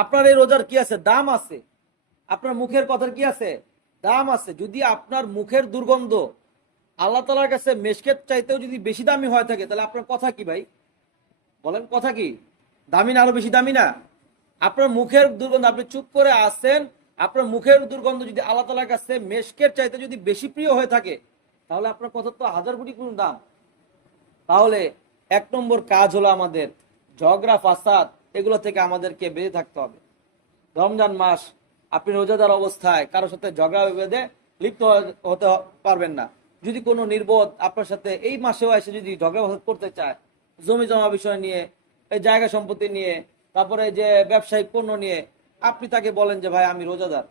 আপনার এই রোজার কি আছে? দাম আছে। আপনার মুখের কথার কি আছে? দাম আছে। যদি আপনার মুখের দুর্গন্ধ আল্লাহ তালার কাছে মেশকের চাইতেও যদি বেশি দামি হয়ে থাকে, তাহলে আপনার কথা কি ভাই? বলেন কথা কি? দামি না আরও বেশি দামি না? আপনার মুখের দুর্গন্ধ, আপনি চুপ করে আসেন আপনার মুখের দুর্গন্ধ যদি আল্লাহ তালার কাছে মেশকের চাইতে যদি বেশি প্রিয় হয়ে থাকে, তাহলে আপনার কথা তো হাজার কোটি কোন দাম। তাহলে এক নম্বর কাজ হলো আমাদের ঝগড়া, ফাসাদ এগুলো থেকে আমাদেরকে বেঁধে থাকতে হবে। রমজান মাস, আপনি রোজাদার অবস্থায় কারোর সাথে ঝগড়া বেঁধে লিপ্ত হতে- পারবেন না। যদি কোনো নির্বোধ আপনার সাথে এই মাসেও এসে যদি ঝগড়া করতে চায়, জমি জমা বিষয় নিয়ে, এই জায়গা সম্পত্তি নিয়ে, তারপরে যে ব্যবসায়িক পণ্য নিয়ে, আপনি তাকে বলেন যে, ভাই, আমি রোজাদার।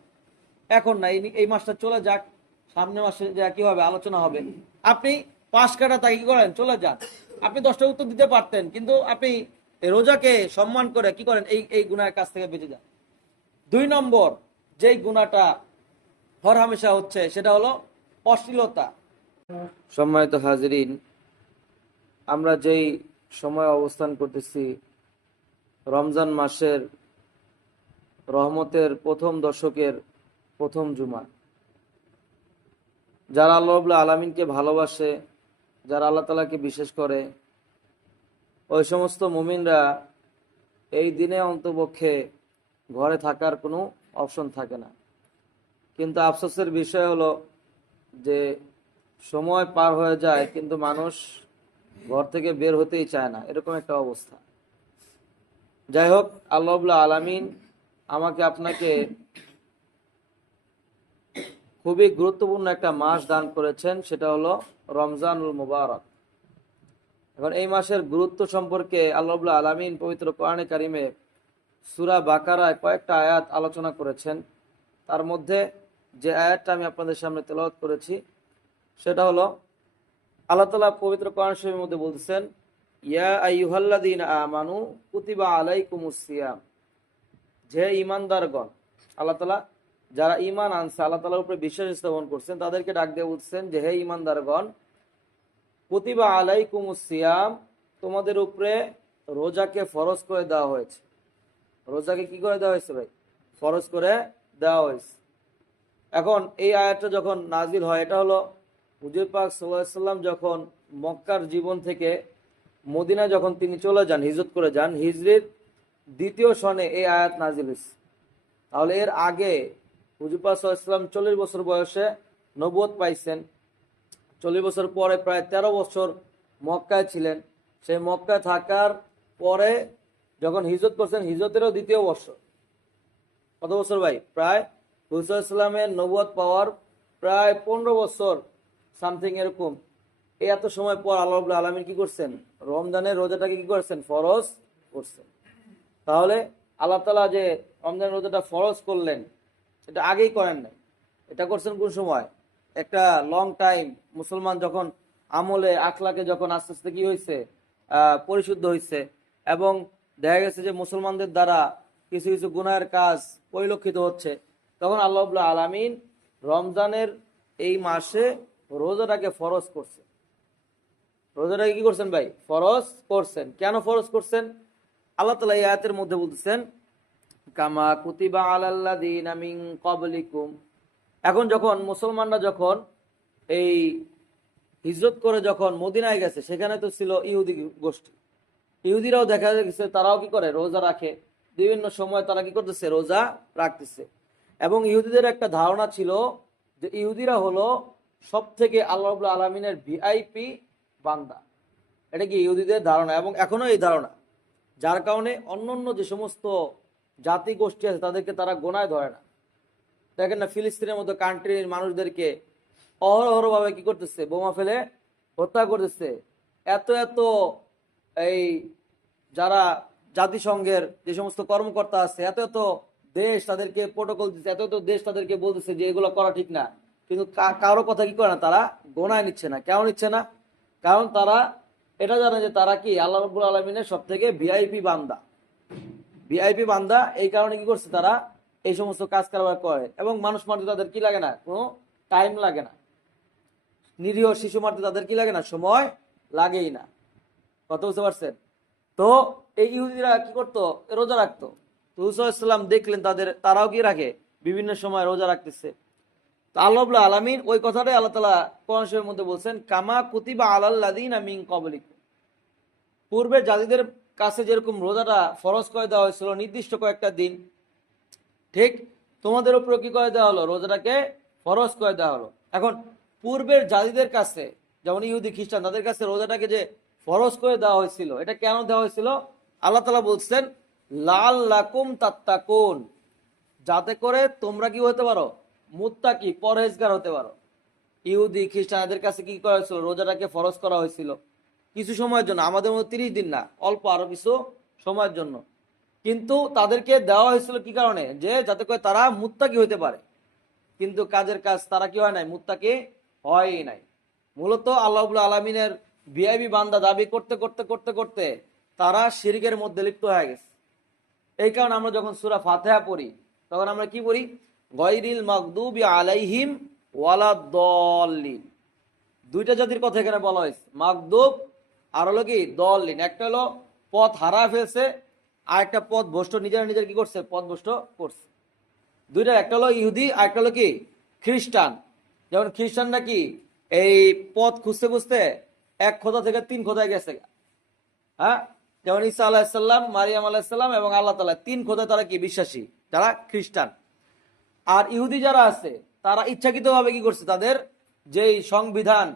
এখন না, এই মাসটা চলে যাক সামনে মাসে যা কি হবে আলোচনা হবে। আপনি পাঁচ কাটা তাকে কি করেন? চলে যান। আপনি দশটা উত্তর দিতে পারতেন, কিন্তু আপনি রোজাকে সম্মান করে কি করেন? এই এই গুনার কাছ থেকে বেঁচে যান। দুই নম্বর, যেই গুণাটা হর হামেশা হচ্ছে, সেটা হলো অশ্লীলতা। সম্মানিত হাজরিন, আমরা যেই সময় অবস্থান করতেছি, রমজান মাসের রহমতের প্রথম দশকের প্রথম জুমা। যারা আল্লাহ আলমিনকে ভালোবাসে, যারা আল্লাহ তালাকে বিশেষ করে ওই সমস্ত মুমিনরা এই দিনে অন্তপক্ষে ঘরে থাকার কোনো অপশন থাকে না। কিন্তু আফসোসের বিষয় হলো যে সময় পার হয়ে যায়, কিন্তু মানুষ ঘর থেকে বের হতেই চায় না। এরকম একটা অবস্থা। যাই হোক, আল্লাহ আলামিন আমাকে আপনাকে খুবই গুরুত্বপূর্ণ একটা মাস দান করেছেন, সেটা হলো রমজানুল মুবারক। এখন এই মাসের গুরুত্ব সম্পর্কে আল্লাহ আলামিন পবিত্র কোরআনে কারিমে সুরা বাকারায় কয়েকটা আয়াত আলোচনা করেছেন। তার মধ্যে যে আয়াতটা আমি আপনাদের সামনে তেলাওয়াত করেছি, সেটা হলো, আল্লাহ তালা পবিত্র কোরআন শরীফের মধ্যে বলতেছেন, ইয়া আইয়ুহাল্লাযীনা আমানু কুতিবা আলাইকুমুস সিয়াম। যে ইমানদারগণ আল্লাহ তালা যারা ইমান আনছে, আল্লাহ তালার উপরে বিশ্বাস স্থাপন করছেন, তাদেরকে ডাক দিয়ে বলছেন যে, হে ইমানদারগণ কুতিবা আলাইকুমুস সিয়াম, তোমাদের উপরে রোজাকে ফরজ করে দেওয়া হয়েছে। রোজাকে কি করে দেওয়া হয়েছে ভাই? ফরজ করে দেওয়া হয়েছে। এখন এই আয়াতটা যখন নাজিল হয়, এটা হলো হুজুর পাক সাল্লাম যখন মক্কার জীবন থেকে মদিনা যখন তিনি চলে যান, হিজরত করে যান, হিজরির দ্বিতীয় সনে এই আয়াত নাজিল হয়েছে। তাহলে এর আগে হুজুর পাক সাল্লাম চল্লিশ বছর বয়সে নবুয়ত পাইছেন। চল্লিশ বছর পরে প্রায় তেরো বছর মক্কায় ছিলেন। সেই মক্কায় থাকার পরে যখন হিজত করছেন হিজতেরও দ্বিতীয় বছর। কত বছর ভাই? প্রায় হুসুল ইসলামের নবুয়ত পাওয়ার প্রায় পনেরো বছর সামথিং এরকম। এত সময় পর আল্লাহ আলমিন কি করছেন? রমজানের রোজাটাকে কি করছেন? ফরজ করছেন। তাহলে আল্লাহ তালা যে রমজানের রোজাটা ফরজ করলেন, এটা আগেই করেন নাই। এটা করছেন কোন সময়? একটা লং টাইম মুসলমান যখন আমলে, আখলাকে যখন আস্তে আস্তে কি হয়েছে পরিশুদ্ধ হয়েছে এবং দেখা গেছে যে মুসলমানদের দ্বারা কিছু কিছু গুনাহের কাজ পরিলক্ষিত হচ্ছে, তখন আল্লাহ আলামিন রমজানের এই মাসে রোজাটাকে ফরজ করছে রোজাটাকে কি করছেন ভাই? ফরজ করছেন। কেন ফরজ করছেন? আল্লাহ তালা এই আয়াতের মধ্যে বলতেছেন, কামা কুতিবা আলাল্লাদিন মিন ক্বাবলিকুম এখন যখন মুসলমানরা যখন এই হিজরত করে যখন মদিনায় গেছে, সেখানে তো ছিল ইহুদি গোষ্ঠী। ইহুদিরাও দেখা গেছে, তারাও কি করে? রোজা রাখে। বিভিন্ন সময় তারা কি করতেছে? রোজা রাখতেছে। এবং ইহুদিদের একটা ধারণা ছিল যে ইহুদিরা হলো সব থেকে আল্লাহ আলমিনের ভিআইপি বান্দা। এটা কি ইহুদিদের ধারণা? এবং এখনও এই ধারণা। যার কারণে অন্যান্য যে সমস্ত জাতি গোষ্ঠী আছে, তাদেরকে তারা গোনায় ধরে না। দেখেন না, ফিলিস্তিনের মতো কান্ট্রির মানুষদেরকে অহরহভাবে কি করতেছে? বোমা ফেলে হত্যা করতেছে। এত এত এই যারা জাতিসংঘের যে সমস্ত কর্মকর্তা আছে, এত এত দেশ তাদেরকে প্রোটোকল দিচ্ছে এত এত দেশ তাদেরকে বলতেছে যে এগুলো করা ঠিক না। কিন্তু কারও কথা কি করে না? তারা গোনায় নিচ্ছে না। কেন নিচ্ছে না? কারণ তারা এটা জানে যে তারা কি আল্লাহ রব্বুল আলমিনের সব থেকে ভিআইপি বান্দা। ভিআইপি বান্দা, এই কারণে কি করছে তারা এই সমস্ত কাজ কারবার করে। এবং মানুষ মারতে তাদের কি লাগে না? কোনো টাইম লাগে না। নিরীহ শিশু মারতে তাদের কি লাগে না? সময় লাগেই না। কত বুঝতে পারছেন? তো এই ইহুদিরা কি করতো? রোজা রাখতো। তো হুসাইসাল্লাম দেখলেন তাদের, তারাও কি রাখে? বিভিন্ন সময় রোজা রাখতেছে। তো আল্লাহ আলমিন ওই কথাটাই আল্লাহ তালা শরীফের মধ্যে বলছেন, কামা কুতিবা আলাল্লাদিন মিন কবলিক পূর্বের জাতিদের কাছে যেরকম রোজাটা ফরজ করে দেওয়া হয়েছিল, নির্দিষ্ট কয়েকটা দিন ঠিক? তোমাদের উপর কি করে দেওয়া হলো? রোজাটাকে ফরজ করে দেওয়া হলো? এখন পূর্বের জাতিদের কাছে, যেমন ইহুদি, খ্রিস্টান, তাদের কাছে রোজাটাকে যে ফরজ করে দেওয়া হয়েছিল, এটা কেন দেওয়া হয়েছিল? আল্লাহ তালা বলছেন, লাল লাকুম তাত্তাকুন। যাতে করে তোমরা কি হতে পারো? মুত্তাকি, পরহেজগার হতে পারো। ইহুদি, খ্রিস্টান, এদের কাছে কি করা হয়েছিল? রোজাটাকে ফরজ করা হয়েছিল। কিছু সময়ের জন্য, আমাদের মধ্যে তিরিশ দিন না, অল্প আরও কিছু সময়ের জন্য। কিন্তু তাদেরকে দেওয়া হয়েছিল কি কারণে? যে যাতে করে তারা মুত্তাকি হইতে পারে। কিন্তু কাজের কাজ তারা কি হয় নাই? মুত্তাকি হয়ই নাই। মূলত আল্লাহবুল আলমিনের বিআইবি বান্দা দাবি করতে করতে করতে করতে তারা শিরিকের মধ্যে লিপ্ত হয়ে গেছে। এই কারণে আমরা যখন সুরা ফাতেহা পড়ি, তখন আমরা কি পড়ি? গৈরিল মকদুবি আলাইহিম ওয়ালা ওয়ালাদ্দলিন দুইটা জাতির কথা এখানে বলা হয়েছে। মাকদুব আর হলো কি? দলিন একটা হলো পথ হারা ফেলছে আর একটা পথ ভ্রষ্ট, নিজের নিজের কি করছে? পথ ভ্রষ্ট করছে। দুইটা, একটা হলো ইহুদি আর একটা হলো কি? খ্রিস্টান। যেমন খ্রিস্টানরা কি? এই পথ খুঁজতে খুঁজতে এক খোদা থেকে তিন খোদায় গেছে। হ্যাঁ? যেমন ঈসা আলাহিসাল্লাম মারিয়াম আলাহিসাল্লাম এবং আল্লাহ তালা তিন খোদায় তারা কি? বিশ্বাসী। যারা খ্রিস্টান। আর ইহুদি যারা আছে, তারা ইচ্ছাকৃতভাবে কি করছে? তাদের যেই সংবিধান,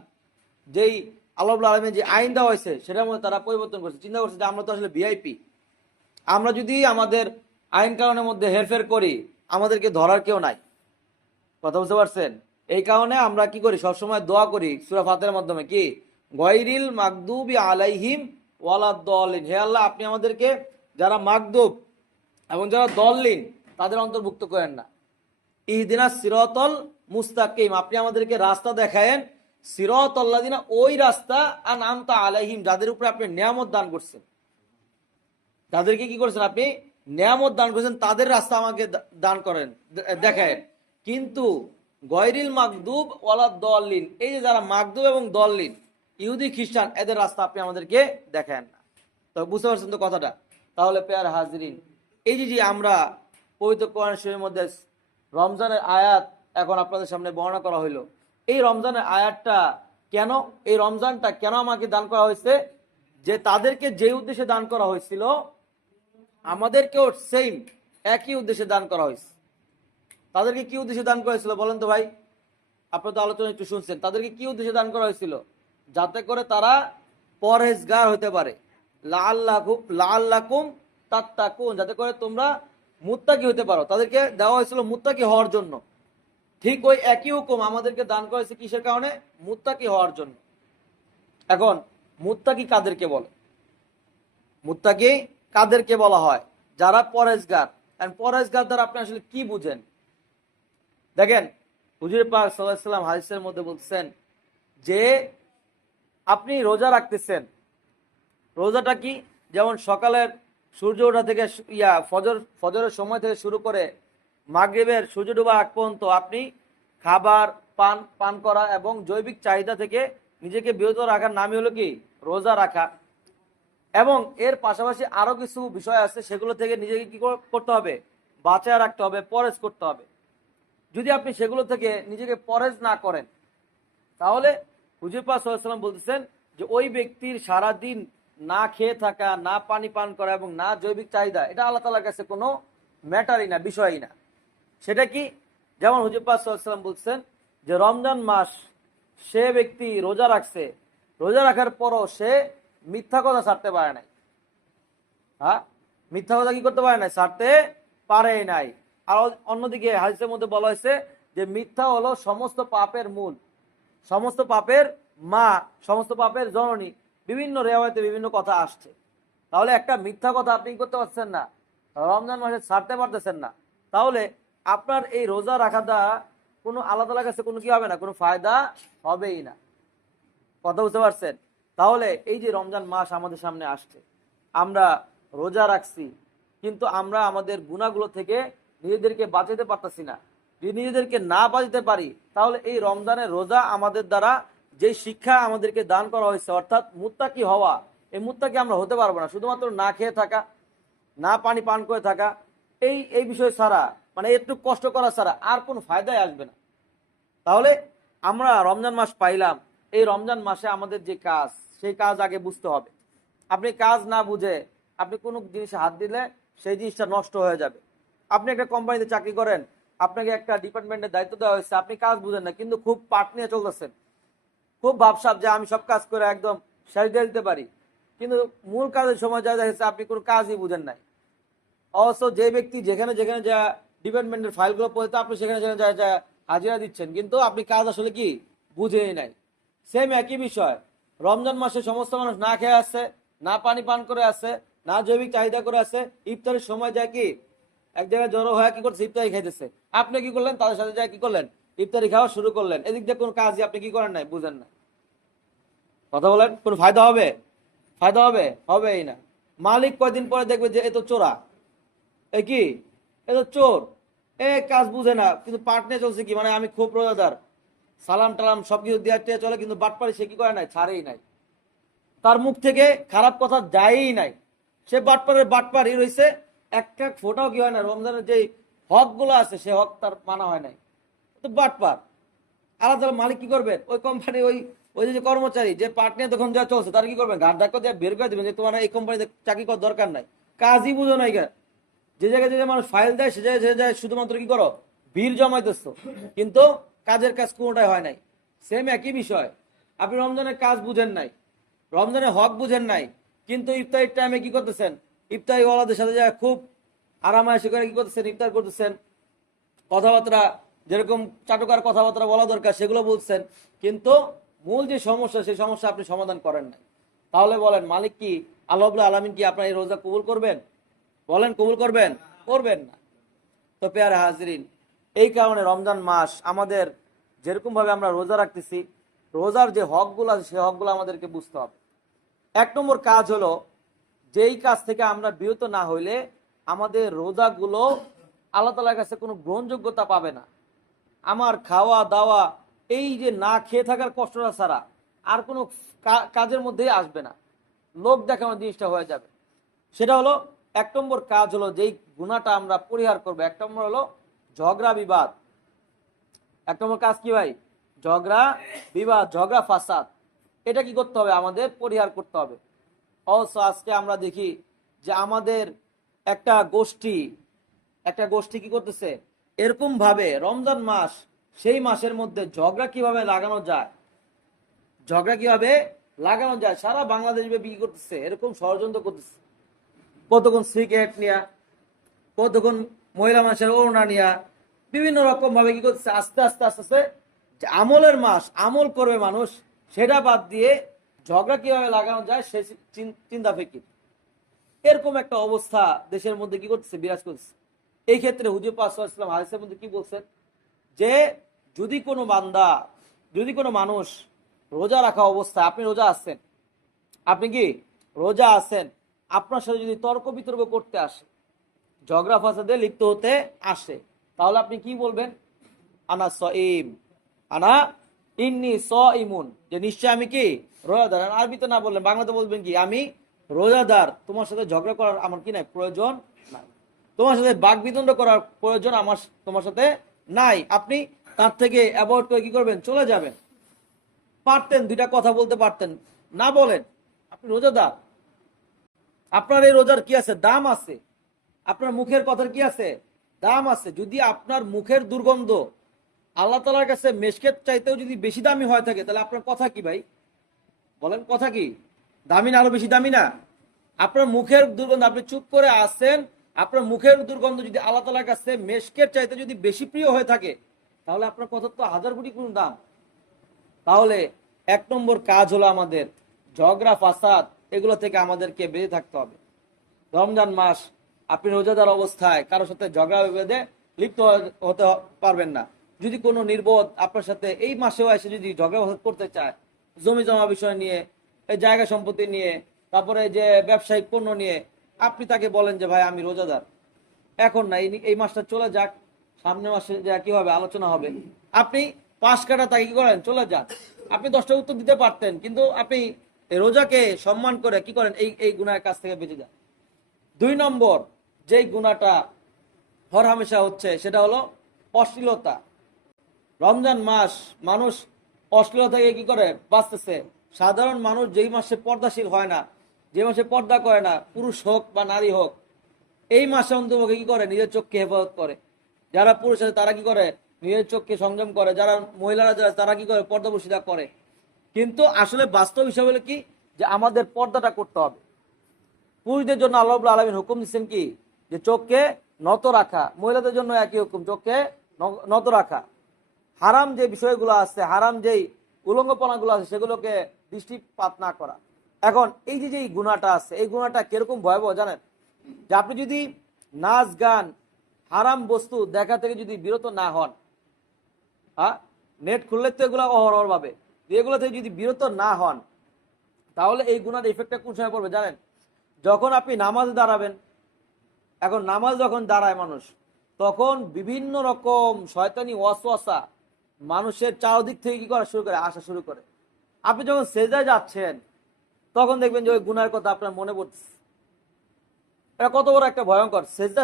যেই আল্লাহ আলমের যে আইন দেওয়া হয়েছে, সেটার মধ্যে তারা পরিবর্তন করছে। চিন্তা করছে যে আমরা তো আসলে ভিআইপি আমরা যদি আমাদের আইন কারণের মধ্যে হেরফের করি, আমাদেরকে ধরার কেউ নাই। কথা বুঝতে পারছেন? এই কারণে আমরা কি করি? সবসময় দোয়া করি সুরা ফাতের মাধ্যমে। কি? গৈরিল মাকদুবি আলাইহিম ওয়ালাদ্দলিন হে আল্লাহ, আপনি আমাদেরকে যারা মাকদুব এবং যারা দললিন তাদের অন্তর্ভুক্ত করেন না। ইহদিনা সিরতল মুস্তাকিম। আপনি আমাদেরকে রাস্তা দেখায়েন। সিরত দিনা ওই রাস্তা আর নামতা আলাইহিম, যাদের উপরে আপনি নিয়ামত দান করছেন। তাদেরকে কি করছেন আপনি? নিয়ামত দান করেছেন, তাদের রাস্তা আমাকে দান করেন, দে- দেখায়েন। কিন্তু গয়রিল মাকদুব ওয়ালা দলিন এই যে যারা মাকদুব এবং দলিন ইহুদি, খ্রিস্টান, এদের রাস্তা আপনি আমাদেরকে দেখেন না। তো বুঝতে পারছেন তো কথাটা? তাহলে পেয়ার হাজরিন, এই যে যে আমরা পবিত্র কোরআন শরীরের মধ্যে রমজানের আয়াত এখন আপনাদের সামনে বর্ণনা করা হইল, এই রমজানের আয়াতটা কেন, এই রমজানটা কেন আমাকে দান করা হয়েছে? যে তাদেরকে যে উদ্দেশ্যে দান করা হয়েছিল আমাদেরকেও সেম একই উদ্দেশ্যে দান করা হয়েছে। তাদেরকে কি উদ্দেশ্যে দান করা হয়েছিল বলেন তো ভাই? আপনার তো আলোচনা একটু শুনছেন। তাদেরকে কি উদ্দেশ্যে দান করা হয়েছিল? যাতে করে তারা পরহেজগার হতে পারে। লাল্লাকুম তাত্তাকুন, যাতে করে তোমরা মুত্তাকি হতে পারো। তাদেরকে দেওয়া হয়েছিল মুত্তাকি হওয়ার জন্য। ঠিক ওই একই হুকুম আমাদেরকে দান করা হয়েছে কিসের কারণে? মুত্তাকি হওয়ার জন্য। এখন মুত্তাকি কাদেরকে বলে? মুত্তাকি কাদেরকে বলা হয়? যারা পরেজগার পরেজগার দ্বারা আপনি আসলে কি বুঝেন? দেখেন, হুজুর পাক সাল্লাম হাদিসের মধ্যে বলছেন যে, আপনি রোজা রাখতেছেন। রোজাটা কি? যেমন সকালের সূর্য ওঠা থেকে ইয়া, ফজর, ফজরের সময় থেকে শুরু করে মাগরিবের সূর্য ডোবা আগ পর্যন্ত আপনি খাবার, পান পান করা এবং জৈবিক চাহিদা থেকে নিজেকে বিরত রাখার নামই হলো কি? রোজা রাখা। এবং এর পাশাপাশি আরও কিছু বিষয় আছে, সেগুলো থেকে নিজেকে কি কর- করতে হবে? বাঁচায় রাখতে হবে পরেজ করতে হবে। যদি আপনি সেগুলো থেকে নিজেকে পরেজ না করেন, তাহলে হুজুর পাক সাল্লাম বলতেছেন যে ওই ব্যক্তির সারা দিন না খেয়ে থাকা, না পানি পান করা এবং না জৈবিক চাহিদা, এটা আল্লাহ তালার কাছে কোনো ম্যাটারই না, বিষয়ই না। সেটা কি? যেমন হুজুর পাক সাল্লাম বলছেন যে রমজান মাস সে ব্যক্তি রোজা রাখছে, রোজা রাখার পরও সে মিথ্যা কথা ছাড়তে পারে নাই। হ্যাঁ? মিথ্যা কথা কি করতে পারে নাই? ছাড়তে পারে নাই। আর অন্যদিকে হাদিসের মধ্যে বলা হয়েছে যে মিথ্যা হলো সমস্ত পাপের মূল, সমস্ত পাপের মা, সমস্ত পাপের জননী, বিভিন্ন রেওয়ায়তে বিভিন্ন কথা আসছে। তাহলে একটা মিথ্যা কথা আপনি করতে পারছেন না, রমজান মাসে ছাড়তে পারতেছেন না, তাহলে আপনার এই রোজা রাখাটা কোনো আলাদা কাছে কোনো কি হবে না? কোনো ফায়দা হবেই না। কথা বুঝতে পারছেন? তাহলে এই যে রমজান মাস আমাদের সামনে আসছে, আমরা রোজা রাখছি, কিন্তু আমরা আমাদের গুণাগুলো থেকে নিজেদেরকে বাঁচাতে পারতেছি না। যদি নিজেদেরকে না বাঁচাতে পারি, তাহলে এই রমজানের রোজা আমাদের দ্বারা যে শিক্ষা আমাদেরকে দান করা হয়েছে, অর্থাৎ মুত্তাকি হওয়া, এই মুত্তাকি আমরা হতে পারব না। শুধুমাত্র না খেয়ে থাকা, না পানি পান করে থাকা, এই এই বিষয় ছাড়া মানে একটু কষ্ট করা ছাড়া আর কোনো ফায়দাই আসবে না। তাহলে আমরা রমজান মাস পাইলাম এই রমজান মাসে আমাদের যে কাজ, সেই কাজ আগে বুঝতে হবে। আপনি কাজ না বুঝে, আপনি কোনো জিনিসে হাত দিলে সেই জিনিসটা নষ্ট হয়ে যাবে। আপনি একটা কোম্পানিতে চাকরি করেন, আপনাকে একটা ডিপার্টমেন্টের দায়িত্ব দেওয়া হয়েছে, আপনি কাজ বুঝেন না, কিন্তু খুব পাট নিয়ে চলতেছেন। খুব ভাবসাব যে আমি সব কাজ করে একদম দিয়ে দিতে পারি। কিন্তু মূল কাজের সময় যা দেখেছে আপনি কোনো কাজই বুঝেন নাই। অবশ্য যে ব্যক্তি যেখানে যেখানে যা ডিপার্টমেন্টের ফাইলগুলো পড়তে আপনি সেখানে সেখানে যা যা হাজিরা দিচ্ছেন, কিন্তু আপনি কাজ আসলে কি? বুঝেই নাই। সেম একই বিষয়। রমজান মাসে সমস্ত মানুষ না খেয়ে আসছে না পানি পান করে আসছে না জৈবিক চাহিদা করে আসছে ইফতারের সময় যায় কি? এক জায়গায় জড়ো হয়ে কি করছে ইফতারি খাইতেছে। আপনি কি করলেন? তাদের সাথে যায় কি করলেন? ইফতারি খাওয়া শুরু করলেন। এদিক দিয়ে কোনো কাজই আপনি কি করেন নাই? বুঝেন না কথা বলেন? কোনো ফায়দা হবে? ফায়দা হবে? হবেই না। মালিক কয়দিন পরে দেখবে যে এ তো চোরা। এ কি? এ তো চোর। এ কাজ বুঝে না, কিন্তু পাট নিয়ে চলছে কি? মানে আমি খুব রোজাদার। সালাম টালাম সব কিছু দেওয়ার চেয়ে চলে, কিন্তু বাটপারি সে কি করে নাই? ছাড়েই নাই। তার মুখ থেকে খারাপ কথা যায়ই নাই। সে বাটপারের বাটপারই রয়েছে, একটা ফোটাও কি হয় না, রমজানের যে হকগুলো আছে, সে হক তার মানা হয় নাই। তো বাটপার আলাদা মালিক কি করবেন ওই কোম্পানি ওই ওই যে কর্মচারী, যে পার্ট নিয়ে তখন যা চলছে, তারা কি করবেন ঘাট ধাক্কা দিয়ে বের করে দেবেন যে তোমার এই কোম্পানিতে চাকরি করার দরকার নাই। কাজই বুঝো নাই যে জায়গায় যে মানুষ ফাইল দেয়, সে জায়গায় সে জায়গায় শুধুমাত্র কি করো? ভিড় জমাইতেছ। কিন্তু কাজের কাজ কোনোটাই হয় নাই। সেম একই বিষয়। আপনি রমজানের কাজ বুঝেন নাই। রমজানের হক বুঝেন নাই। কিন্তু ইফতারির টাইমে কি করতেছেন? ইফতারি ওয়ালাদের সাথে যা খুব আরামায় করে কি করতেছেন? ইফতার করতেছেন। কথাবার্তা, যেরকম চাটুকার কথাবার্তা বলা দরকার, সেগুলো বলছেন। কিন্তু মূল যে সমস্যা, সেই সমস্যা আপনি সমাধান করেন নাই। তাহলে বলেন, মালিক কি আল্লাহ আলমিন কি আপনার এই রোজা কবুল করবেন? বলেন, কবুল করবেন? করবেন না। তো পেয়ারে হাজরিন এই কারণে রমজান মাস আমাদের যেরকম ভাবে আমরা রোজা রাখতেছি, রোজার যে হকগুলো আছে সেই হকগুলো আমাদেরকে বুঝতে হবে। এক নম্বর কাজ হলো, যেই কাজ থেকে আমরা বিরত না হইলে আমাদের রোজাগুলো আল্লাহ তালার কাছে কোনো গ্রহণযোগ্যতা পাবে না। আমার খাওয়া, দাওয়া, এই যে না খেয়ে থাকার কষ্টটা ছাড়া আর কোনো কাজের মধ্যেই আসবে না। লোক দেখানোর জিনিসটা হয়ে যাবে। সেটা হলো, এক নম্বর কাজ হলো, যেই গুণাটা আমরা পরিহার করব, এক নম্বর হলো ঝগড়া, বিবাদ। এক নম্বর কাজ কি ভাই? ঝগড়া, বিবাদ, ঝগড়া, ফাসাদ। এটা কি করতে হবে? আমাদের পরিহার করতে হবে। অবশ্য আজকে আমরা দেখি যে আমাদের একটা গোষ্ঠী একটা গোষ্ঠী কি করতেছে? এরকম ভাবে রমজান মাস, সেই মাসের মধ্যে ঝগড়া কীভাবে লাগানো যায়? ঝগড়া কীভাবে লাগানো যায়? সারা বাংলাদেশ বিক্রি করতেছে? এরকম ষড়যন্ত্র করতেছে। কতক্ষণ সিগারেট নিয়া, কতক্ষণ মহিলা মানুষের ওড়না নিয়া বিভিন্ন রকম ভাবে কি করতেছে? আস্তে আস্তে আস্তে আস্তে যে আমলের মাস, আমল করবে মানুষ, সেটা বাদ দিয়ে ঝগড়া কীভাবে লাগানো যায় সে চিন্তা ফিকির। এরকম একটা অবস্থা দেশের মধ্যে কি করতেছে? বিরাজ করছে এই ক্ষেত্রে হুজুর পাশাম হাদিসের মধ্যে কি বলছেন? যে যদি কোনো বান্দা, যদি কোনো মানুষ রোজা রাখা অবস্থা আপনি রোজা আছেন, আপনি কি রোজা আছেন? আপনার সাথে যদি তর্ক বিতর্ক করতে আসে ঝগড়া ফাসাদে লিপ্ত হতে আসে। তাহলে আপনি কি বলবেন? আনা সইম আনা ইন্নি ইমুন যে নিশ্চয় আমি কি? রোজাদার। আর আরবিতে না বললেন বাংলাতে বলবেন কি? আমি রোজাদার। তোমার সাথে ঝগড়া করার আমার কি নাই প্রয়োজন নাই। তোমার সাথে বাক বিদণ্ড করার প্রয়োজন আমার, তোমার সাথে নাই। আপনি তার থেকে অ্যাভয়েড করে কি করবেন? চলে যাবেন। পারতেন, দুইটা কথা বলতে পারতেন। না বলেন, আপনি রোজাদার। আপনার এই রোজার কি আছে? দাম আছে। আপনার মুখের কথার কি আছে? দাম আছে। যদি আপনার মুখের দুর্গন্ধ আল্লাহ তালার কাছে মেশকের চাইতেও যদি বেশি দামি হয়ে থাকে, তাহলে আপনার কথা কি ভাই? বলেন কথা কি? দামি না আরও বেশি দামি না? আপনার মুখের দুর্গন্ধ, আপনি চুপ করে আসেন আপনার মুখের দুর্গন্ধ যদি আল্লাহ তালার কাছে মেশকের চাইতে যদি বেশি প্রিয় হয়ে থাকে, তাহলে আপনার কথা তো হাজার কোটি কোন দাম। তাহলে এক নম্বর কাজ হলো আমাদের ঝগড়া ফাসাদ, এগুলো থেকে আমাদেরকে বেঁধে থাকতে হবে। রমজান মাস আপনি রোজাদার অবস্থায় কারোর সাথে ঝগড়া বেঁধে লিপ্ত হতে পারবেন না। যদি কোনো নির্বোধ আপনার সাথে এই মাসেও এসে যদি ঝগড়া করতে চায়, জমি জমা বিষয় নিয়ে, এই জায়গা সম্পত্তি নিয়ে, তারপরে যে ব্যবসায়িক পণ্য নিয়ে, আপনি তাকে বলেন যে, ভাই, আমি রোজাদার। এখন না, এই- মাসটা চলে যাক, সামনে মাসে যা কি হবে আলোচনা হবে। আপনি পাঁচ কাটা তাকে কি করেন? চলে যান। আপনি দশটা উত্তর দিতে পারতেন, কিন্তু আপনি রোজাকে সম্মান করে কি করেন? এই এই গুনার কাছ থেকে বেঁচে যান। দুই নম্বর যেই গুণাটা হর হামেশা হচ্ছে, সেটা হলো অশ্লীলতা। রমজান মাস মানুষ অশ্লীলতাকে কি করে? বাঁচতেছে। সাধারণ মানুষ যেই মাসে পর্দাশীল হয় না, যে মাসে পর্দা করে না, পুরুষ হোক বা নারী হোক, এই মাসে অন্তপক্ষে কি করে? নিজের চোখকে হেফাজত করে। যারা পুরুষ আছে, তারা কি করে? নিজের চোখকে সংযম করে। যারা মহিলারা যারা, তারা কি করে? পর্দা বসিদা করে। কিন্তু আসলে বাস্তব হিসাবে হলো কি? যে আমাদের পর্দাটা করতে হবে। পুরুষদের জন্য আল্লাহ আলমিন হুকুম দিচ্ছেন কি? যে চোখকে নত রাখা, মহিলাদের জন্য একই হুকুম, চোখকে নত রাখা। হারাম যে বিষয়গুলো আছে, হারাম যেই উলঙ্গপনাগুলো আছে, সেগুলোকে দৃষ্টিপাত না করা। এখন এই যে যে গুণাটা আছে, এই গুণাটা কীরকম ভয়াবহ জানেন? যে আপনি যদি নাচ, গান, হারাম বস্তু দেখা থেকে যদি বিরত না হন হ্যাঁ? নেট খুললে তো এগুলো অহরহর পাবে এগুলো থেকে যদি বিরত না হন, তাহলে এই গুণার ইফেক্টটা কোন সময় পড়বে জানেন? যখন আপনি নামাজ দাঁড়াবেন এখন নামাজ যখন দাঁড়ায় মানুষ, তখন বিভিন্ন রকম শয়তানি ওয়াসওয়াসা মানুষের চারদিক থেকে কি করা শুরু করে? আসা শুরু করে। আপনি যখন সেজায় যাচ্ছেন, তখন দেখবেন যে ওই গুনার কথা আপনার মনে পড়ছে এটা কত বড় একটা ভয়ঙ্কর। সেজদা,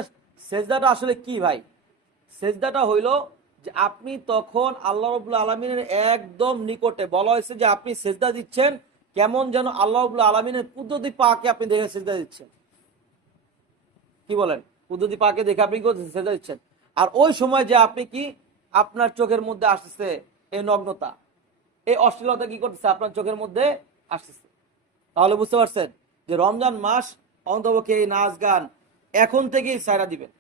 সেজদাটা আসলে কি ভাই? সেজদাটা হইল যে আপনি তখন আল্লাহ রবুল্লা আলমিনের একদম নিকটে, বলা হয়েছে যে আপনি সেজদা দিচ্ছেন, কেমন যেন আল্লাহ রবুল্লা আলমিনের কুদরতি পাকে আপনি দেখে সেজদা দিচ্ছেন। কি বলেন? কুদরতি পাকে দেখে আপনি কি? সেজদা দিচ্ছেন। আর ওই সময় যে আপনি কি আপনার চোখের মধ্যে আসতেছে এই নগ্নতা, এই অশ্লীলতা কি করতেছে? আপনার চোখের মধ্যে আসতেছে। তাহলে বুঝতে পারছেন যে রমজান মাস অন্তপক্ষে এই নাচ গান এখন থেকেই সায়রা দিবেন।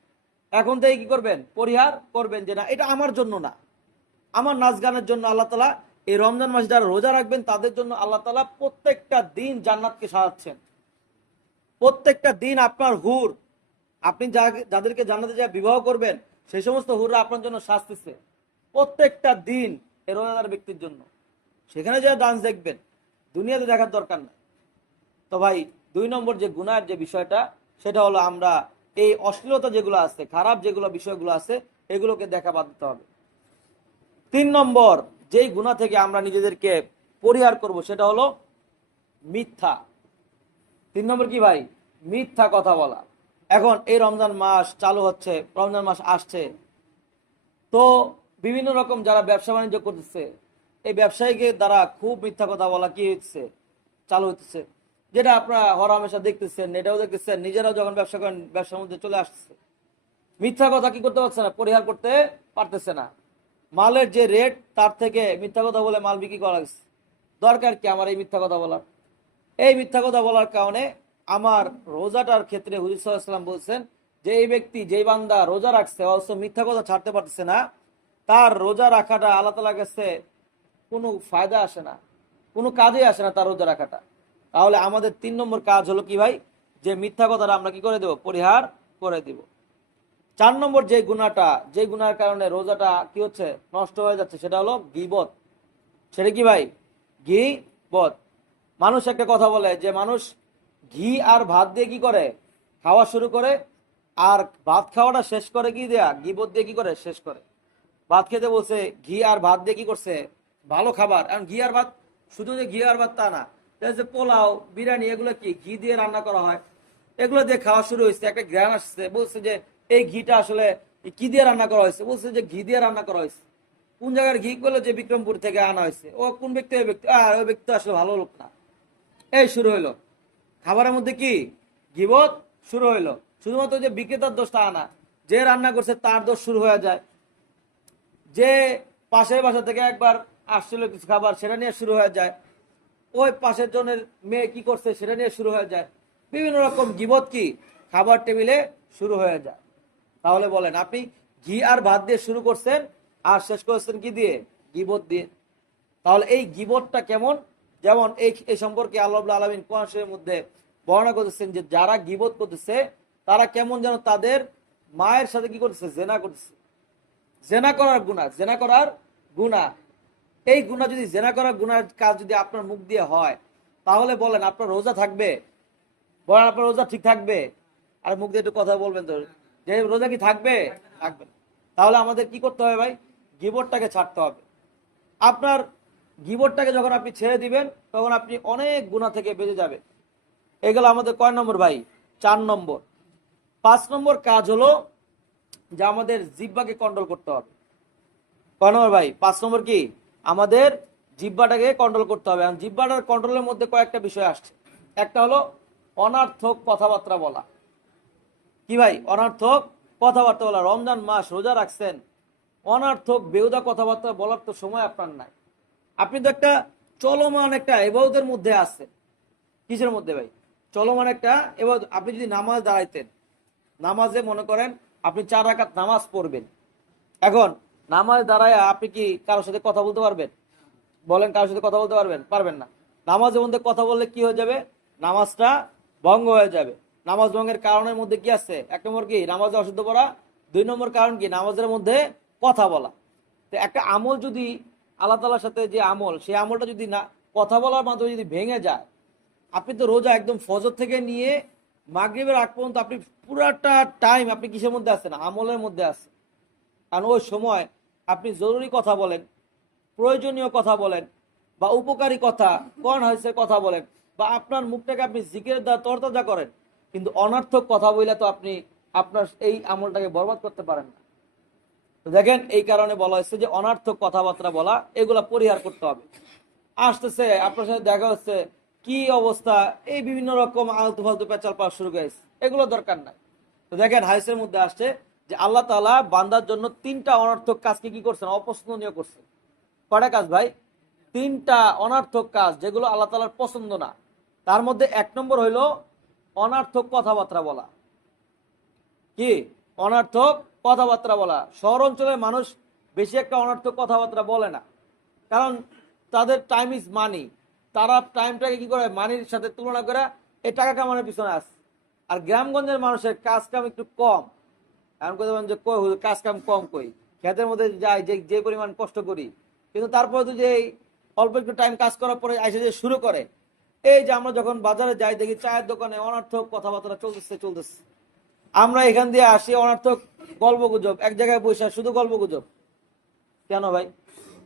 এখন থেকে কি করবেন? পরিহার করবেন যে না, এটা আমার জন্য না। আমার নাচ গানের জন্য আল্লাহ তালা এই রমজান মাস যারা রোজা রাখবেন, তাদের জন্য আল্লাহ তালা প্রত্যেকটা দিন জান্নাতকে সাজাচ্ছেন। প্রত্যেকটা দিন আপনার হুর আপনি যা- যাদেরকে জানাতে যা বিবাহ করবেন, সেই সমস্ত হুররা আপনার জন্য শাস্তিছে। প্রত্যেকটা দিন এ রোজাদার ব্যক্তির জন্য। সেখানে যা ডান্স দেখবেন, দুনিয়াতে দেখার দরকার নাই। তো ভাই, দুই নম্বর যে গুণার যে বিষয়টা, সেটা হলো আমরা এই অশ্লীলতা যেগুলো আছে, খারাপ যেগুলো বিষয়গুলো আছে, এগুলোকে দেখা বাদ দিতে হবে। তিন নম্বর, যেই গুণা থেকে আমরা নিজেদেরকে পরিহার করব, সেটা হলো মিথ্যা। তিন নম্বর কি ভাই? মিথ্যা কথা বলা। এখন এই রমজান মাস চালু হচ্ছে, রমজান মাস আসছে। তো বিভিন্ন রকম যারা ব্যবসা বাণিজ্য করতেছে, এই ব্যবসায়ীকে দ্বারা খুব মিথ্যা কথা বলা কি হচ্ছে চালু হচ্ছে যেটা আপনারা হরহামেশা দেখতেছেন, এটাও দেখতেছেন, নিজেরাও যখন ব্যবসা করেন, ব্যবসার মধ্যে চলে আসছে মিথ্যা কথা কি করতে পারছে না, পরিহার করতে পারতেছে না। মালের যে রেট তার থেকে মিথ্যা কথা বলে মাল বিক্রি করা গেছে দরকার কি আমার এই মিথ্যা কথা বলার? এই মিথ্যা কথা বলার কারণে আমার রোজাটার ক্ষেত্রে হুজুর বলছেন যে এই ব্যক্তি, যেই বান্দা রোজা রাখছে অবশ্য মিথ্যা কথা ছাড়তে পারতেছে না, তার রোজা রাখাটা আল্লাহ তালা কাছে কোনো ফায়দা আসে না, কোনো কাজে আসে না তার রোজা রাখাটা। তাহলে আমাদের তিন নম্বর কাজ হলো কি ভাই? যে মিথ্যা কথাটা আমরা কি করে দেব? পরিহার করে দিব। চার নম্বর যে গুণাটা যে গুণার কারণে রোজাটা কি হচ্ছে? নষ্ট হয়ে যাচ্ছে, সেটা হলো গিবত। সেটা কি ভাই? বধ মানুষ একটা কথা বলে যে, মানুষ ঘি আর ভাত দিয়ে কি করে? খাওয়া শুরু করে, আর ভাত খাওয়াটা শেষ করে কি দেয়া? গিবত দিয়ে কি করে? শেষ করে। ভাত খেতে বলছে, ঘি আর ভাত দিয়ে কি করছে? ভালো খাবার। এখন ঘি আর ভাত, শুধু যে ঘি আর ভাত তা না যাচ্ছে পোলাও, বিরিয়ানি, এগুলো কি? ঘি দিয়ে রান্না করা হয়। এগুলো দিয়ে খাওয়া শুরু হয়েছে। একটা গ্রান আসছে, বলছে যে, এই ঘিটা আসলে কি দিয়ে রান্না করা হয়েছে? বলছে যে, ঘি দিয়ে রান্না করা হয়েছে। কোন জায়গার ঘি করল যে, বিক্রমপুর থেকে আনা হয়েছে। ও কোন ব্যক্তি? ওই ব্যক্তি আর ওই ব্যক্তি আসলে ভালো লোক না। এই শুরু হইল। খাবারের মধ্যে কি? গিবত শুরু হইল। শুধুমাত্র যে বিক্রেতার দোষ তা না, যে রান্না করছে তার দোষ শুরু হয়ে যায়। যে পাশের বাসা থেকে একবার আসছিল কিছু খাবার, সেটা নিয়ে শুরু হয়ে যায়। ওই পাশের জনের মেয়ে কি করছে, সেটা নিয়ে শুরু হয়ে যায়। বিভিন্ন রকম গিবত কি খাবার টেবিলে শুরু হয়ে যায়। তাহলে বলেন, আপনি ঘি আর ভাত দিয়ে শুরু করছেন আর শেষ করেছেন কি দিয়ে? গিবত দিয়ে। তাহলে এই গিবতটা কেমন? যেমন এই এই সম্পর্কে আল্লাহ আলমিন কোরআনের মধ্যে বর্ণনা করতেছেন যে যারা গিবত করতেছে, তারা কেমন যেন তাদের মায়ের সাথে কি করতেছে? জেনা করতেছে। জেনা করার গুণা জেনা করার গুণা এই গুণা যদি জেনা করার গুণার কাজ যদি আপনার মুখ দিয়ে হয়, তাহলে বলেন আপনার রোজা থাকবে? বলেন আপনার রোজা ঠিক থাকবে? আর মুখ দিয়ে একটু কথা বলবেন তো। যে রোজা কি থাকবে? থাকবে তাহলে আমাদের কি করতে হবে ভাই? গিবরটাকে ছাড়তে হবে। আপনার গিবরটাকে যখন আপনি ছেড়ে দিবেন, তখন আপনি অনেক গুণা থেকে বেঁচে যাবেন। এগুলো আমাদের কয় নম্বর ভাই? চার নম্বর। পাঁচ নম্বর কাজ হলো যে আমাদের জিব্বাকে কন্ট্রোল করতে হবে। কয় নম্বর ভাই? পাঁচ নম্বর কি? আমাদের জিব্বাটাকে কন্ট্রোল করতে হবে। এবং জিব্বাটার কন্ট্রোলের মধ্যে কয়েকটা বিষয় আসছে। একটা হলো অনার্থক কথাবার্তা বলা। কি ভাই? অনার্থক কথাবার্তা বলা। রমজান মাস রোজা রাখছেন। অনার্থক বেউদা কথাবার্তা বলার তো সময় আপনার নাই। আপনি তো একটা চলমান একটা এবাউদের মধ্যে আছেন। কিসের মধ্যে ভাই? চলমান একটা এবার আপনি যদি নামাজ দাঁড়াইতেন, নামাজে মনে করেন আপনি চার রাকাত নামাজ পড়বেন। এখন নামাজ দাঁড়ায় আপনি কি কারোর সাথে কথা বলতে পারবেন? বলেন কারোর সাথে কথা বলতে পারবেন? পারবেন না। নামাজের মধ্যে কথা বললে কি হয়ে যাবে? নামাজটা ভঙ্গ হয়ে যাবে। নামাজ ভঙ্গের কারণের মধ্যে কি আছে? এক নম্বর কি? নামাজে অশুদ্ধ পড়া। দুই নম্বর কারণ কি? নামাজের মধ্যে কথা বলা। তো একটা আমল যদি আল্লাহ তালার সাথে যে আমল, সেই আমলটা যদি না, কথা বলার মাধ্যমে যদি ভেঙে যায়, আপনি তো রোজা একদম ফজর থেকে নিয়ে মাগরিবের আগ পর্যন্ত আপনি পুরাটা টাইম আপনি কিসের মধ্যে আছেন? আমলের মধ্যে আছেন। কারণ ওই সময় আপনি জরুরি কথা বলেন, প্রয়োজনীয় কথা বলেন, বা উপকারী কথা, কোরআন হয়েছে কথা বলেন, বা আপনার মুখটাকে আপনি জিকের দ্বারা তরতাজা করেন, কিন্তু অনার্থক কথা বললে তো আপনি আপনার এই আমলটাকে বরবাদ করতে পারেন না। দেখেন, এই কারণে বলা হয়েছে যে অনার্থক কথাবার্তা বলা, এগুলা পরিহার করতে হবে। আসতেছে, আপনার সাথে দেখা হচ্ছে, কি অবস্থা? এই বিভিন্ন রকম আলতু ফালতু পেঁচাল পাওয়া শুরু করেছে। এগুলো দরকার নাই। তো দেখেন হাইসের মধ্যে আসছে যে আল্লাহ তালা বান্দার জন্য তিনটা অনর্থক কাজকে কি করছেন? অপছন্দনীয় করছেন। কটা কাজ ভাই? তিনটা অনার্থক কাজ যেগুলো আল্লাহ তালার পছন্দ না। তার মধ্যে এক নম্বর হইল অনার্থক কথাবার্তা বলা। কি? অনার্থক কথাবার্তা বলা। শহর অঞ্চলের মানুষ বেশি একটা অনার্থক কথাবার্তা বলে না। কারণ তাদের টাইম ইজ মানি তারা টাইমটাকে কি করে? মানির সাথে তুলনা করে এই টাকা কামানোর পিছনে আসে আর গ্রামগঞ্জের মানুষের কাজ কাম একটু কম। এমন কথা বলেন যে কই কাজ কাম কম কই? ক্ষেতের মধ্যে যাই, যে যে পরিমাণ কষ্ট করি। কিন্তু তারপরে তো যে অল্প একটু টাইম কাজ করার পরে এসে যে শুরু করে, এই যে আমরা যখন বাজারে যাই দেখি চায়ের দোকানে অনার্থক কথাবার্তা চলতেছে চলতেছে। আমরা এখান দিয়ে আসি, অনার্থক গল্প গুজব, এক জায়গায় বসে শুধু গল্প গুজব। কেন ভাই?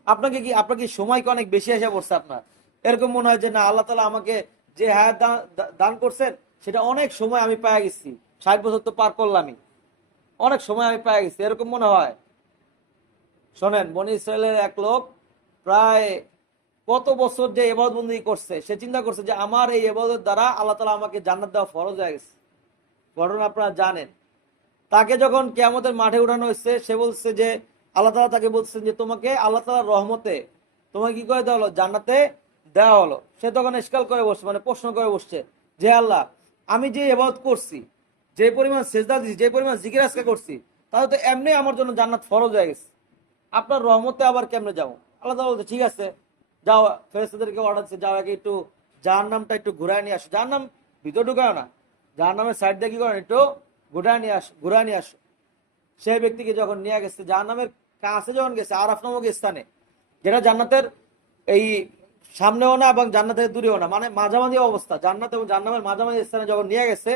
আপনাকে কি আপনার কি সময় অনেক বেশি এসে পড়ছে আপনার? এরকম মনে হয় যে, না, আল্লাহ তালা আমাকে যে হায়াত দান- করছেন, সেটা অনেক সময় আমি পায়ে গেছি। ষাট বছর তো পার করলামই। অনেক সময় আমি পায়ে গেছি, এরকম মনে হয়। শোনেন, বনি ইসরায়েলের এক লোক প্রায় কত বছর যে এবাদত বন্দি করছে, সে চিন্তা করছে যে, আমার এই এবাদতের দ্বারা আল্লাহ তালা আমাকে জান্নাত দেওয়া ফরজ হয়ে গেছে। ঘটনা আপনারা জানেন। তাকে যখন কেয়ামতের মাঠে উঠানো হয়েছে, সে বলছে যে, আল্লাহ তালা তাকে বলছেন যে, তোমাকে আল্লাহ তালার রহমতে তোমাকে কি করে দেওয়া হলো? জান্নাতে দেওয়া হলো। সে তখন ইস্কাল করে বসছে মানে প্রশ্ন করে বসছে যে, আল্লাহ, আমি যে এবাদত করছি, যে পরিমাণ সেজদা দিচ্ছি যে পরিমাণ জিকির আজকে করছি, তাহলে তো এমনি আমার জন্য জান্নাত ফরজ হয়ে গেছে। আপনার রহমতে আবার কেমনে যাব? আল্লাহ তালা বলছে, ঠিক আছে, যাও ফেরেস্তাদেরকে অর্ডার দিচ্ছে যাও, আগে একটু যার নামটা একটু ঘুরায় নিয়ে আসো। যার নাম ভিতর ঢুকায় না। যার নামের সাইড দিয়ে কি করেন? একটু ঘুরায় নিয়ে আসো ঘুরায় নিয়ে আসো। সেই ব্যক্তিকে যখন নিয়ে গেছে, যার নামের কাছে যখন গেছে, আরাফ নামক স্থানে, যেটা জান্নাতের এই সামনেও না এবং জান্নাতের দূরেও না মানে মাঝামাঝি অবস্থা, জান্নাত এবং জান্নামের মাঝামাঝি স্থানে যখন নিয়ে গেছে,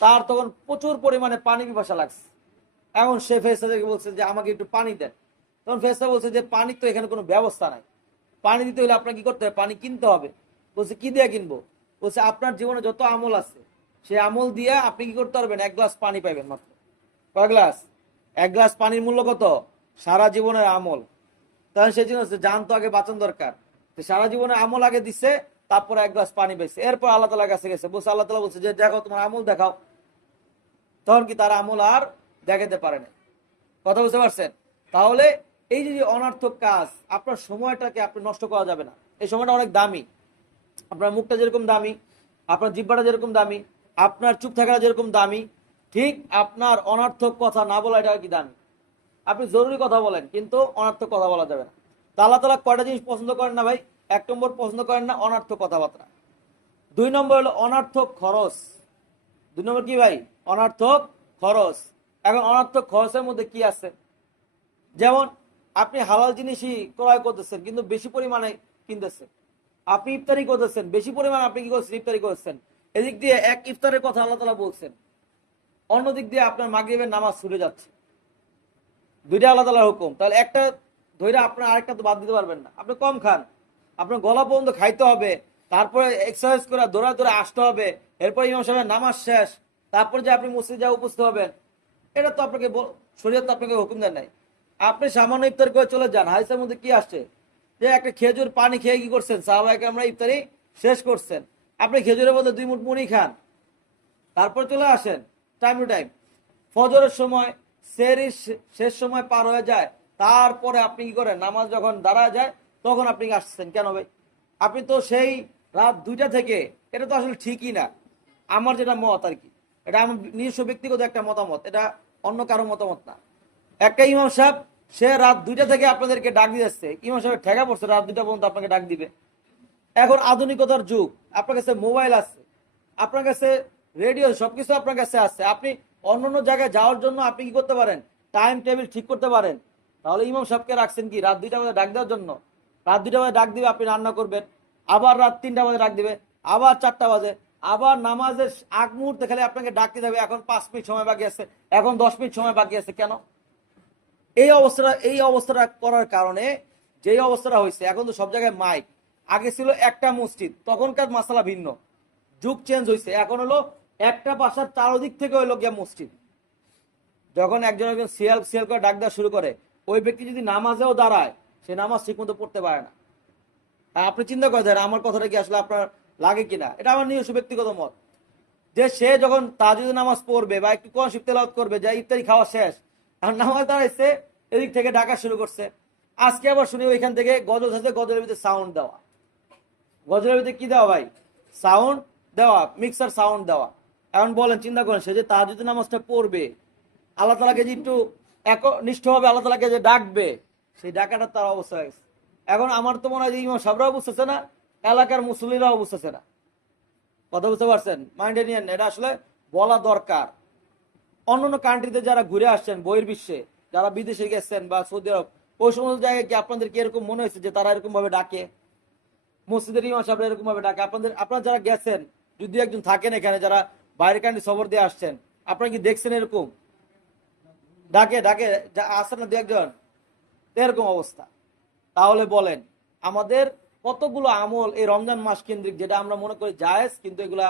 তার তখন প্রচুর পরিমাণে পানি পিপাসা লাগছে। এখন সে ফেরেস্তাদেরকে বলছে যে, আমাকে একটু পানি দেন। তখন ফেরেস্তা বলছে যে, পানির তো এখানে কোনো ব্যবস্থা নাই। পানি দিতে হলে আপনার কি করতে হবে? পানি কিনতে হবে। বলছে, কি দিয়ে কিনবো? বলছে, আপনার জীবনে যত আমল আছে সেই আমল দিয়ে আপনি কি করতে পারবেন? এক গ্লাস পানি পাইবেন মাত্র। কয় গ্লাস? এক গ্লাস পানির মূল্য কত? সারা জীবনের আমল। তখন সেই জন্য জান তো আগে বাঁচান দরকার। সারা জীবনের আমল আগে দিচ্ছে তারপরে এক গ্লাস পানি পেয়েছে এরপর আল্লাহ তালার কাছে গেছে। বলছে, আল্লাহ তালা বলছে যে, দেখো, তোমার আমল দেখাও। তখন কি তার আমল আর দেখাতে পারে না কথা বুঝতে পারছেন? তাহলে এই যে অনার্থক কাজ, আপনার সময়টাকে আপনি নষ্ট করা যাবে না। এই সময়টা অনেক দামি। আপনার মুখটা যেরকম দামি, আপনার জিব্বাটা যেরকম দামি আপনার চুপ থাকাটা যেরকম দামি, ঠিক আপনার অনার্থক কথা না বলা এটা কি দামি? আপনি জরুরি কথা বলেন, কিন্তু অনার্থক কথা বলা যাবে না। তা আল্লাহ তালা কয়টা জিনিস পছন্দ করেন না ভাই? এক নম্বর পছন্দ করেন না অনার্থক কথাবার্তা। দুই নম্বর হলো অনার্থক খরচ। দুই নম্বর কি ভাই? অনার্থক খরচ। এখন অনার্থক খরচের মধ্যে কি আছে? যেমন আপনি হালাল জিনিসই ক্রয় করতেছেন, কিন্তু বেশি পরিমাণে কিনতেছেন। আপনি ইফতারি করতেছেন, বেশি পরিমাণে আপনি কি করছেন? ইফতারি করছেন। এদিক দিয়ে এক ইফতারের কথা আল্লাহ তালা বলছেন। অন্যদিক দিয়ে আপনার মাগরিবের নামাজ ছুটে যাচ্ছে। দুইটা আল্লাহ তালার হুকুম। তাহলে একটা ধৈর্য আপনার আরেকটা তো বাদ দিতে পারবেন না। আপনি কম খান। আপনার গলা পর্যন্ত খাইতে হবে। তারপরে এক্সারসাইজ করে দৌড়া দৌড়া আসতে হবে। এরপর ইমাম সাহেবের নামাজ শেষ। তারপর যে আপনি মসজিদ যা উপস্থিত হবেন। এটা তো আপনাকে শরীয়ত তো আপনাকে হুকুম দেন নাই। আপনি সামান্য ইফতার করে চলে যান। হাইসের মধ্যে কি আসছে? যে একটা খেজুর পানি খেয়ে কি করছেন? সাহাবাহিক আমরা ইফতারি শেষ করছেন। আপনি খেজুরের মধ্যে দুই মুঠ মুড়ি খান। তারপর চলে আসেন টাইম টু টাইম ফজরের সময়, সেরির শে- শেষ সময় পার হয়ে যায়। তারপরে আপনি কি করেন? নামাজ যখন দাঁড়া যায়, তখন আপনি আসছেন? কেন ভাই? আপনি তো সেই রাত দুইটা থেকে, এটা তো আসলে ঠিকই না। আমার যেটা মত আর কি, এটা আমার নিজস্ব ব্যক্তিগত একটা মতামত, এটা অন্য কারও মতামত না। একটা ইমাম সাহেব, সে রাত দুইটা থেকে আপনাদেরকে ডাক দিয়ে আসছে ইমাম সাহেব ঠেকা পড়ছে, রাত দুইটা পর্যন্ত আপনাকে ডাক দিবে। এখন আধুনিকতার যুগ। আপনার কাছে মোবাইল আছে, আপনার কাছে রেডিও, সবকিছু আপনার কাছে আছে। আপনি অন্য অন্য জায়গায় যাওয়ার জন্য আপনি কি করতে পারেন? টাইম টেবিল ঠিক করতে পারেন। তাহলে ইমাম সাহেবকে রাখছেন কি? রাত দুইটা বাজে ডাক দেওয়ার জন্য। রাত দুইটা বাজে ডাক দিবে, আপনি রান্না করবেন। আবার রাত তিনটা বাজে ডাক দিবে, আবার চারটা বাজে। আবার নামাজের আগ মুহূর্তে খালি আপনাকে ডাকতে যাবে, এখন পাঁচ মিনিট সময় বাকি আছে, এখন দশ মিনিট সময় বাকি আছে, কেন? এই অবস্থাটা এই অবস্থাটা করার কারণে, যেই অবস্থাটা হয়েছে, এখন তো সব জায়গায় মাইক। আগে ছিল একটা মসজিদ, তখনকার মাসালা ভিন্ন। যুগ চেঞ্জ হয়েছে এখন হলো একটা বাসার চারোদিক থেকে হইল গিয়া মসজিদ। যখন একজন একজন সিয়াল সিয়াল করে ডাক দেওয়া শুরু করে, ওই ব্যক্তি যদি নামাজেও দাঁড়ায়, সে নামাজ ঠিক মতো পড়তে পারে না। আপনি চিন্তা করে আমার কথাটা কি আসলে আপনার লাগে কিনা? এটা আমার নিজস্ব ব্যক্তিগত মত। যে সে যখন তাজুদ নামাজ পড়বে বা একটু কোন শিব তেলাওয়াত করবে, যে ইত্যাদি খাওয়া শেষ, আর নামাজ দাঁড়াইছে, এদিক থেকে ডাকা শুরু করছে। আজকে আবার শুনি ওইখান থেকে গজল আছে গজলের ভিতরে সাউন্ড দেওয়া। গজলের ভিতরে কি দেওয়া ভাই? সাউন্ড দেওয়া, মিক্সার সাউন্ড দেওয়া। এখন বলেন, চিন্তা করেন সে যে তার যদি নামাজটা পড়বে, আল্লাহ তালাকে যে একটু একনিষ্ঠ হবে, আল্লাহ তালাকে যে ডাকবে, সেই ডাকাটা তার অবস্থা হয়ে এখন আমার তো মনে হয় যে ইমাম সাবরাও বুঝতেছে না, এলাকার মুসলিমরাও বুঝতেছে না। কথা বুঝতে পারছেন? মাইন্ডে নিয়ে এটা আসলে বলা দরকার। অন্য অন্য কান্ট্রিতে যারা ঘুরে আসছেন বইয়ের বিশ্বে, যারা বিদেশে গেছেন বা সৌদি আরব, ওই সমস্ত জায়গায় কি আপনাদের কি এরকম মনে হয়েছে যে তারা এরকম ভাবে ডাকে? মসজিদের ইমাম সাহেব এরকম ভাবে ডাকে। আপনাদের আপনারা যারা গেছেন, যদি একজন থাকেন এখানে, যারা বাইরে কান্ট্রি সবর দিয়ে আসছেন, আপনারা কি দেখছেন এরকম? ডাকে ডাকে আসেন না দু একজন। এরকম অবস্থা। তাহলে বলেন, আমাদের কতগুলো আমল এই রমজান মাস কেন্দ্রিক যেটা আমরা মনে করি জায়েজ, কিন্তু এগুলা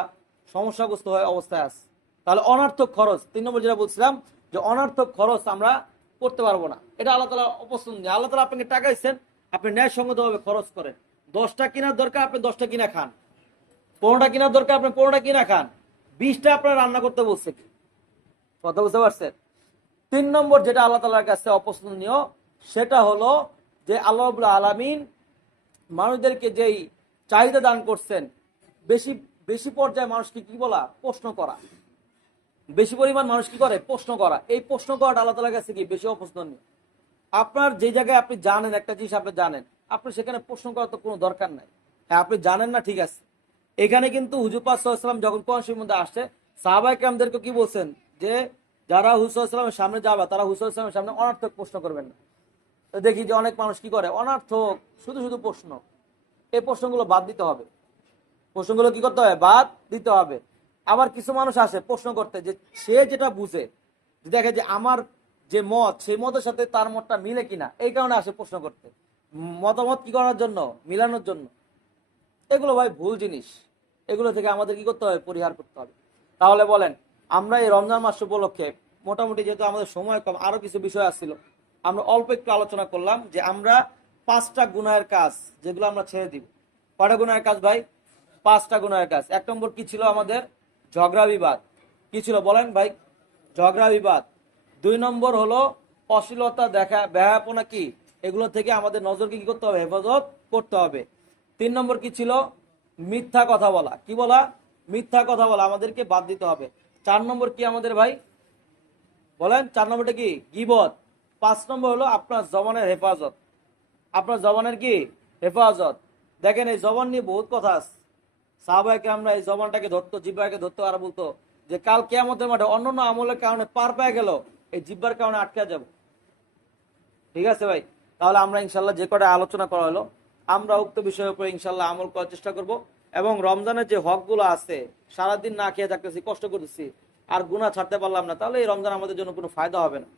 সমস্যাগ্রস্ত হয়ে অবস্থায় আছে। তাহলে অনার্থক খরচ, তিন নম্বর যেটা বলছিলাম, যে অনার্থক খরচ আমরা করতে পারব না। এটা আল্লাহ তালা অপছন্দ আল্লাহ তালা আপনাকে টাকা দিচ্ছেন আপনি ন্যায়সঙ্গতভাবে খরচ করেন। দশটা কেনার দরকার, আপনি দশটা কিনা খান। পনেরোটা কেনার দরকার, আপনি পনেরোটা কিনা খান। বিশটা আপনার রান্না করতে বলছে কি? কথা বুঝতে পারছেন? তিন নম্বর যেটা আল্লাহ তালার কাছে অপছন্দনীয়, সেটা হলো যে আল্লাহ আলামিন মানুষদেরকে যেই চাহিদা দান করছেন, বেশি বেশি পর্যায়ে মানুষকে কি বলা? প্রশ্ন করা। বেশি পরিমাণ মানুষ কি করে? প্রশ্ন করা। এই প্রশ্ন করাটা আল্লাহ তালার কাছে কি বেশি অপছন্দনীয়? আপনার যে জায়গায় আপনি জানেন, একটা জিনিস আপনি জানেন আপনি সেখানে প্রশ্ন করার তো কোনো দরকার নাই। হ্যাঁ আপনি জানেন না, ঠিক আছে। এখানে কিন্তু হুজুপাত সাল্লাম যখন কোরআন মধ্যে আসছে সাহাবাই কামদেরকে কি বলছেন? যে যারা হুসামের সামনে যাবে, তারা হুসামের সামনে অনার্থক প্রশ্ন করবেন না। দেখি যে অনেক মানুষ কি করে? অনার্থক, শুধু শুধু প্রশ্ন। এই প্রশ্নগুলো বাদ দিতে হবে। প্রশ্নগুলো কি করতে হবে? বাদ দিতে হবে। আবার কিছু মানুষ আসে প্রশ্ন করতে যে সে যেটা বুঝে দেখে যে আমার যে মত, সেই মতের সাথে তার মতটা মিলে কিনা, এই কারণে আসে প্রশ্ন করতে। মতামত কি করার জন্য, মিলানোর জন্য? এগুলো ভাই ভুল জিনিস। এগুলো থেকে আমাদের কি করতে হবে? পরিহার করতে হবে। তাহলে বলেন, আমরা এই রমজান মাস উপলক্ষে মোটামুটি যেহেতু আমাদের সময় কম, আরও কিছু বিষয় আসছিল, আমরা অল্প একটু আলোচনা করলাম যে আমরা পাঁচটা গুনায়ের কাজ, যেগুলো আমরা ছেড়ে দিব। কটা গুনায়ের কাজ ভাই? পাঁচটা গুনায়ের কাজ। এক নম্বর কি ছিল আমাদের? ঝগড়া বিবাদ। কি ছিল বলেন ভাই? ঝগড়া বিবাদ। দুই নম্বর হলো অশ্লীলতা দেখা ব্যাহাপনা কি? এগুলো থেকে আমাদের নজরকে কি করতে হবে? হেফাজত করতে হবে। তিন নম্বর কি ছিল? মিথ্যা কথা বলা। কি বলা? মিথ্যা কথা বলা। আমাদেরকে বাদ দিতে হবে। চার নম্বর কি আমাদের ভাই? বলেন, চার নম্বরটা কি? গিবত। পাঁচ নম্বর হলো আপনার জবানের হেফাজত। আপনার জবানের কি? হেফাজত। দেখেন, এই জবান নিয়ে বহুত কথা আছে। সাহবাইকে আমরা এই জবানটাকে ধরতো, জিব্বাকে ধরতো, আর বলতো যে কাল কেয়ামতের মাঠে অন্যান্য আমলের কারণে পার পেয়ে গেল, এই জিব্বার কারণে আটকে যাব। ঠিক আছে ভাই? তাহলে আমরা ইনশাল্লাহ যে কটা আলোচনা করা হলো, আমরা উক্ত বিষয়ের উপরে ইনশাল্লাহ আমল করার চেষ্টা করব এবং রমজানের যে হকগুলো আছে, সারাদিন না খেয়ে থাকতেছি, কষ্ট করতেছি, আর গুণা ছাড়তে পারলাম না, তাহলে এই রমজান আমাদের জন্য কোনো ফায়দা হবে না।